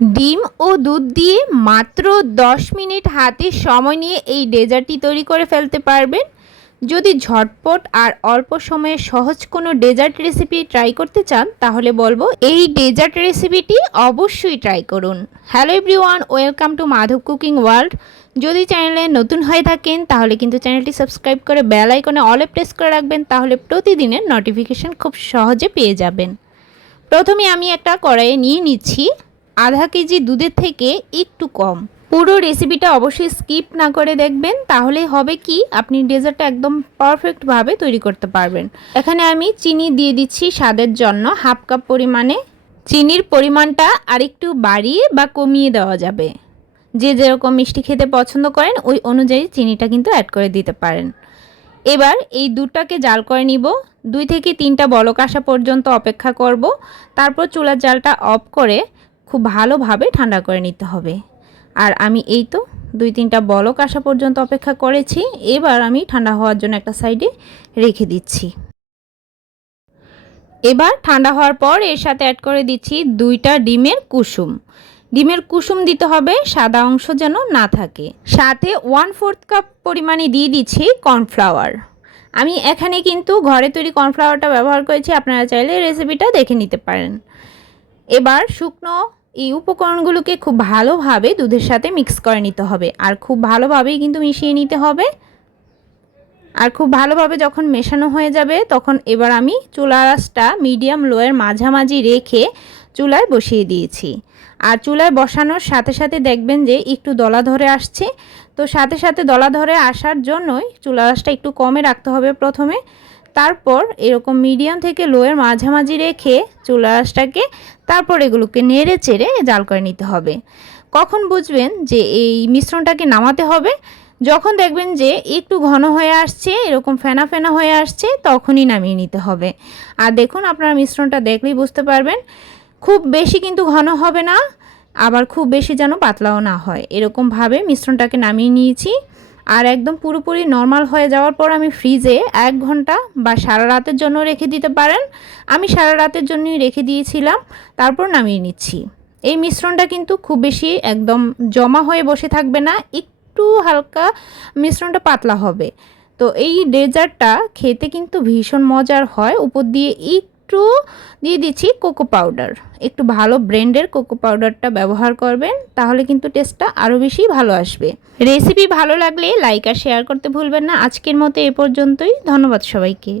ডিম ও দুধ দিয়ে মাত্র 10 মিনিট হাতে সময় নিয়ে এই ডেজার্টটি তৈরি করে ফেলতে পারবেন। যদি ঝটপট আর অল্প সময়ে সহজ কোনো ডেজার্ট রেসিপি ট্রাই করতে চান, তাহলে বলব এই ডেজার্ট রেসিপিটি অবশ্যই ট্রাই করুন। Hello everyone, welcome to Madhav cooking world. যদি চ্যানেলে নতুন হয়ে থাকেন, তাহলে কিন্তু চ্যানেলটি সাবস্ক্রাইব করে বেল আইকনে অলে প্রেস করে রাখবেন, তাহলে প্রতিদিনের নোটিফিকেশন খুব সহজে পেয়ে যাবেন। প্রথমে আমি একটা কড়াইয়ে নিয়ে নিচ্ছি। আধা কেজি দুধের থেকে একটু কম। পুরো রেসিপিটা অবশ্যই স্কিপ না করে দেখবেন, তাহলে হবে কি, আপনি ডেজার্টটা একদম পারফেক্টভাবে তৈরি করতে পারবেন। এখানে আমি চিনি দিয়ে দিচ্ছি স্বাদের জন্য হাফ কাপ পরিমাণে। চিনির পরিমাণটা আরেকটু বাড়িয়ে বা কমিয়ে দেওয়া যাবে। যে যেরকম মিষ্টি খেতে পছন্দ করেন, ওই অনুযায়ী চিনিটা কিন্তু অ্যাড করে দিতে পারেন। এবার এই দুধটাকে জাল করে নিব। দুই থেকে তিনটা বলক আসা পর্যন্ত অপেক্ষা করব। তারপর চুলার জালটা অফ করে খুব ভালোভাবে ঠান্ডা করে নিতে হবে। আর আমি এই তো দুই তিনটা বলক আসা পর্যন্ত অপেক্ষা করেছি। এবার আমি ঠান্ডা হওয়ার জন্য একটা সাইডে রেখে দিচ্ছি। এবার ঠান্ডা হওয়ার পর এর সাথে অ্যাড করে দিচ্ছি দুইটা ডিমের কুসুম। ডিমের কুসুম দিতে হবে সাদা অংশ যেন না থাকে। সাথে ওয়ান ফোর্থ কাপ পরিমাণে দিয়ে দিচ্ছি কর্নফ্লাওয়ার আমি এখানে কিন্তু ঘরে তৈরি কর্নফ্লাওয়ারটা ব্যবহার করেছি, আপনারা চাইলে রেসিপিটা দেখে নিতে পারেন। এবার শুকনো এই উপকরণগুলোকে খুব ভালোভাবে দুধের সাথে মিক্স করে নিতে হবে। আর খুব ভালোভাবেই কিন্তু মিশিয়ে নিতে হবে। আর খুব ভালোভাবে যখন মেশানো হয়ে যাবে, তখন এবার আমি চুলা আঁচটা মিডিয়াম লোয়ের মাঝামাঝি রেখে চুলায় বসিয়ে দিয়েছি। আর চুলায় বসানোর সাথে সাথে দেখবেন যে একটু দলা ধরে আসছে। তো সাথে সাথে দলা ধরে আসার জন্যই চুলা আঁচটা একটু কমে রাখতে হবে প্রথমে। তারপর এরকম মিডিয়াম থেকে লোয়ের মাঝামাঝি রেখে চুলা তারপর এগুলোকে নেড়ে চেড়ে জাল করে নিতে হবে। কখন বুঝবেন যে এই মিশ্রণটাকে নামাতে হবে? যখন দেখবেন যে একটু ঘন হয়ে আসছে, এরকম ফেনা ফেনা হয়ে আসছে, তখনই নামিয়ে নিতে হবে। আর দেখুন আপনারা মিশ্রণটা দেখলেই বুঝতে পারবেন, খুব বেশি কিন্তু ঘন হবে না, আবার খুব বেশি যেন পাতলাও না হয়। এরকমভাবে মিশ্রণটাকে নামিয়ে নিয়েছি। আর একদম পুরোপুরি নর্মাল হয়ে যাওয়ার পর আমি ফ্রিজে এক ঘণ্টা বা সারা রাতের জন্য রেখে দিতে পারেন। আমি সারা রাতের জন্যই রেখে দিয়েছিলাম, তারপর নামিয়ে নিচ্ছি। এই মিশ্রণটা কিন্তু খুব বেশি একদম জমা হয়ে বসে থাকবে না, একটু হালকা মিশ্রণটা পাতলা হবে। তো এই ডেজার্টটা খেতে কিন্তু ভীষণ মজার হয়, উপর দিয়ে একটু দিয়ে দিচ্ছি কোকো পাউডার। একটু ভালো ব্র্যান্ডের কোকো পাউডারটা ব্যবহার করবেন, তাহলে কিন্তু টেস্টটা আরও বেশি ভালো আসবে। রেসিপি ভালো লাগলে লাইক আর শেয়ার করতে ভুলবেন না। আজকের মতো এ পর্যন্তই। ধন্যবাদ সবাইকে।